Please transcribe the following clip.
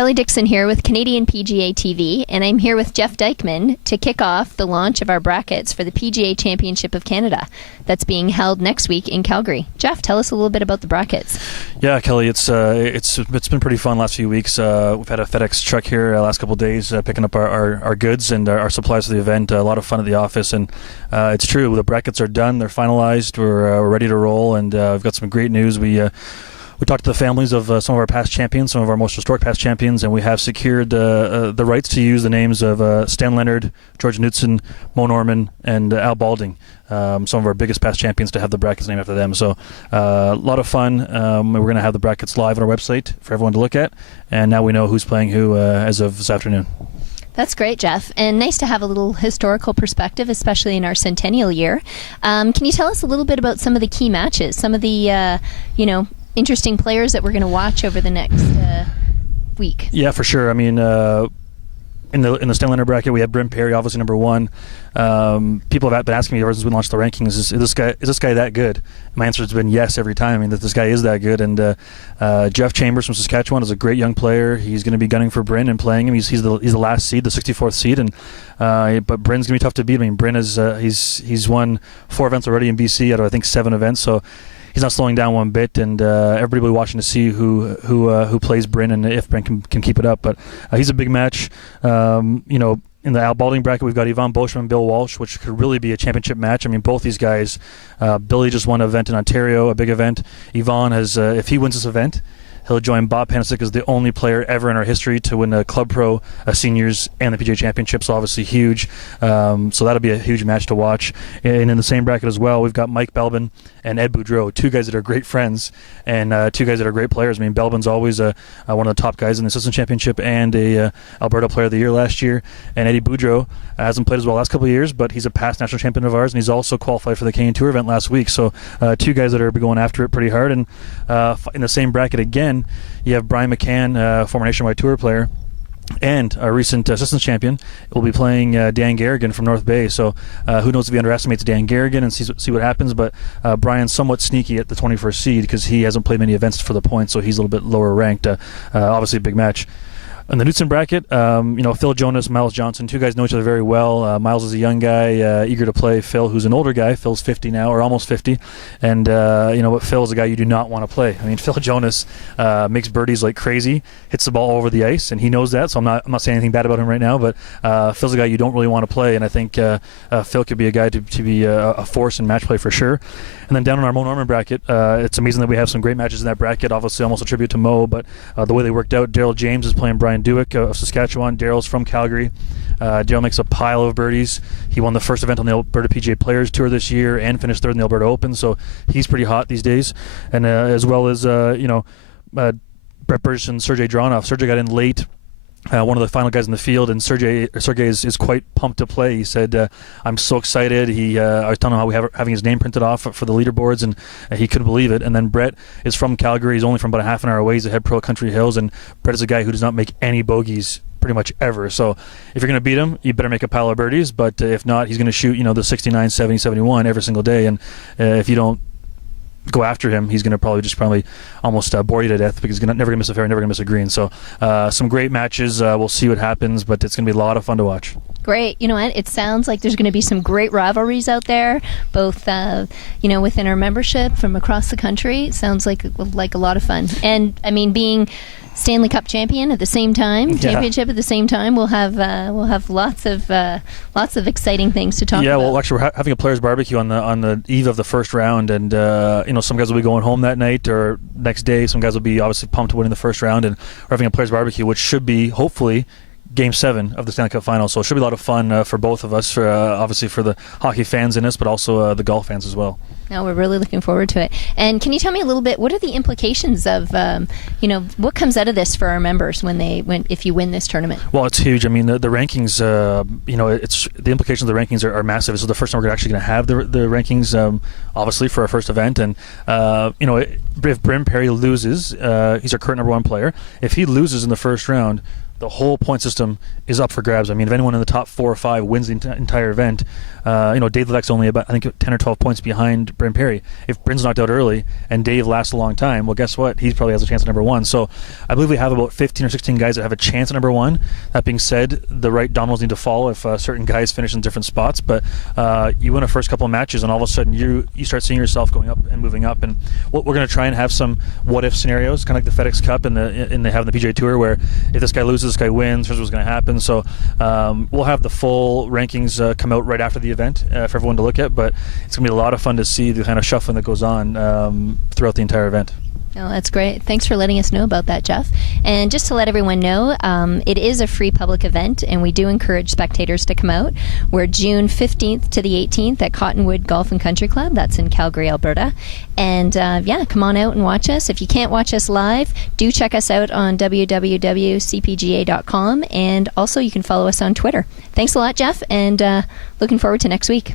Kelly Dixon here with Canadian PGA TV, and I'm here with Jeff Dykman to kick off the launch of our brackets for the PGA Championship of Canada that's being held next week in Calgary. Jeff, tell us a little bit about the brackets. Yeah, Kelly, it's been pretty fun last few weeks. We've had a FedEx truck here last couple of days picking up our goods and our supplies for the event. A lot of fun at the office, and it's true. The brackets are done. They're finalized. We're ready to roll, and we've got some great news. We talked to the families of some of our past champions, some of our most historic past champions, and we have secured the rights to use the names of Stan Leonard, George Knudson, Mo Norman, and Al Balding, some of our biggest past champions, to have the brackets named after them. So a lot of fun. We're going to have the brackets live on our website for everyone to look at, and now we know who's playing who as of this afternoon. That's great, Jeff, and nice to have a little historical perspective, especially in our centennial year. Can you tell us a little bit about some of the key matches, some of the, interesting players that we're going to watch over the next week? Yeah, for sure. I mean, in the Stan Leonard bracket, we have Bryn Perry, obviously number one. People have been asking me ever since we launched the rankings, is this guy that good? My answer has been yes every time. I mean, that this guy is that good. And Jeff Chambers from Saskatchewan is a great young player. He's going to be gunning for Bryn and playing him. He's the last seed, the 64th seed, and but Bryn's going to be tough to beat. I mean, Bryn is he's won 4 events already in BC out of I think 7 events. So he's not slowing down one bit, and everybody will be watching to see who plays Bryn and if Bryn can keep it up. But he's a big match. In the Al Balding bracket, we've got Yvonne Boschman and Bill Walsh, which could really be a championship match. I mean, both these guys. Billy just won an event in Ontario, a big event. Yvonne has, if he wins this event, he'll join Bob Panasic as the only player ever in our history to win a Club Pro, Seniors, and the PGA Championship, so obviously huge. So that'll be a huge match to watch. And in the same bracket as well, we've got Mike Belbin and Ed Boudreau, 2 guys that are great friends and 2 guys that are great players. I mean, Belbin's always one of the top guys in the Assistant Championship and a Alberta Player of the Year last year. And Eddie Boudreau hasn't played as well the last couple of years, but he's a past national champion of ours, and he's also qualified for the Canadian Tour event last week. So 2 guys that are going after it pretty hard. And in the same bracket again, you have Brian McCann, former Nationwide Tour player, and our recent assistant champion will be playing Dan Garrigan from North Bay. So who knows if he underestimates Dan Garrigan and see what happens. But Brian's somewhat sneaky at the 21st seed because he hasn't played many events for the points, so he's a little bit lower ranked. Obviously a big match. In the Knudson bracket, Phil Jonas, Miles Johnson, 2 guys know each other very well. Miles is a young guy, eager to play. Phil, who's an older guy, Phil's 50 now, or almost 50, and but Phil's a guy you do not want to play. I mean, Phil Jonas makes birdies like crazy, hits the ball over the ice, and he knows that. So I'm not saying anything bad about him right now, but Phil's a guy you don't really want to play, and I think Phil could be a guy to be a force in match play for sure. And then down in our Mo Norman bracket, it's amazing that we have some great matches in that bracket. Obviously, almost a tribute to Mo, but the way they worked out, Daryl James is playing Brian Dewick of Saskatchewan. Daryl's from Calgary. Daryl makes a pile of birdies. He won the first event on the Alberta PGA Players Tour this year and finished 3rd in the Alberta Open, so he's pretty hot these days. And as well as Brett Burgess and Sergey Dronov. Sergey got in late, one of the final guys in the field, and Sergey is quite pumped to play. He said, I'm so excited. I was telling him how we have having his name printed off for the leaderboards, and he couldn't believe it. And then Brett is from Calgary. He's only from about a half an hour away. He's a head pro at Country Hills, and Brett is a guy who does not make any bogeys pretty much ever. So if you're going to beat him, you better make a pile of birdies, but if not, he's going to shoot the 69, 70, 71 every single day, and if you don't go after him, he's going to probably almost bore you to death because he's never going to miss a fairway, never going to miss a green. So some great matches. We'll see what happens, but it's going to be a lot of fun to watch. Great. You know what? It sounds like there's going to be some great rivalries out there, both within our membership from across the country. It sounds like a lot of fun. And I mean, being Stanley Cup champion at the same time, championship at the same time, we'll have lots of exciting things to talk about. Yeah, well, actually, we're having a players' barbecue on the eve of the first round, and some guys will be going home that night or next day. Some guys will be obviously pumped to winning the first round, and we're having a players' barbecue, which should be hopefully Game 7 of the Stanley Cup Final. So it should be a lot of fun for both of us, obviously for the hockey fans in us, but also the golf fans as well. No, we're really looking forward to it. And can you tell me a little bit, what are the implications of, what comes out of this for our members if you win this tournament? Well, it's huge. I mean, the rankings, the implications of the rankings are massive. This is the first time we're actually going to have the rankings, obviously, for our first event. And, if Bryn Perry loses, he's our current number 1 player. If he loses in the first round, the whole point system is up for grabs. I mean, if anyone in the top 4 or 5 wins the entire event, Dave Levesque's only about, I think, 10 or 12 points behind Bryn Perry. If Bryn's knocked out early and Dave lasts a long time, well, guess what? He probably has a chance at number 1. So I believe we have about 15 or 16 guys that have a chance at number 1. That being said, the right dominoes need to fall if certain guys finish in different spots. But you win a first couple of matches, and all of a sudden you start seeing yourself going up and moving up. And we're going to try and have some what-if scenarios, kind of like the FedEx Cup and they have in the PGA Tour, where if this guy loses, this guy wins, here's what's going to happen. So we'll have the full rankings come out right after the event for everyone to look at, but it's going to be a lot of fun to see the kind of shuffling that goes on throughout the entire event. Oh, that's great. Thanks for letting us know about that, Jeff. And just to let everyone know, it is a free public event, and we do encourage spectators to come out. We're June 15th to the 18th at Cottonwood Golf and Country Club. That's in Calgary, Alberta. And come on out and watch us. If you can't watch us live, do check us out on www.cpga.com, and also you can follow us on Twitter. Thanks a lot, Jeff, and looking forward to next week.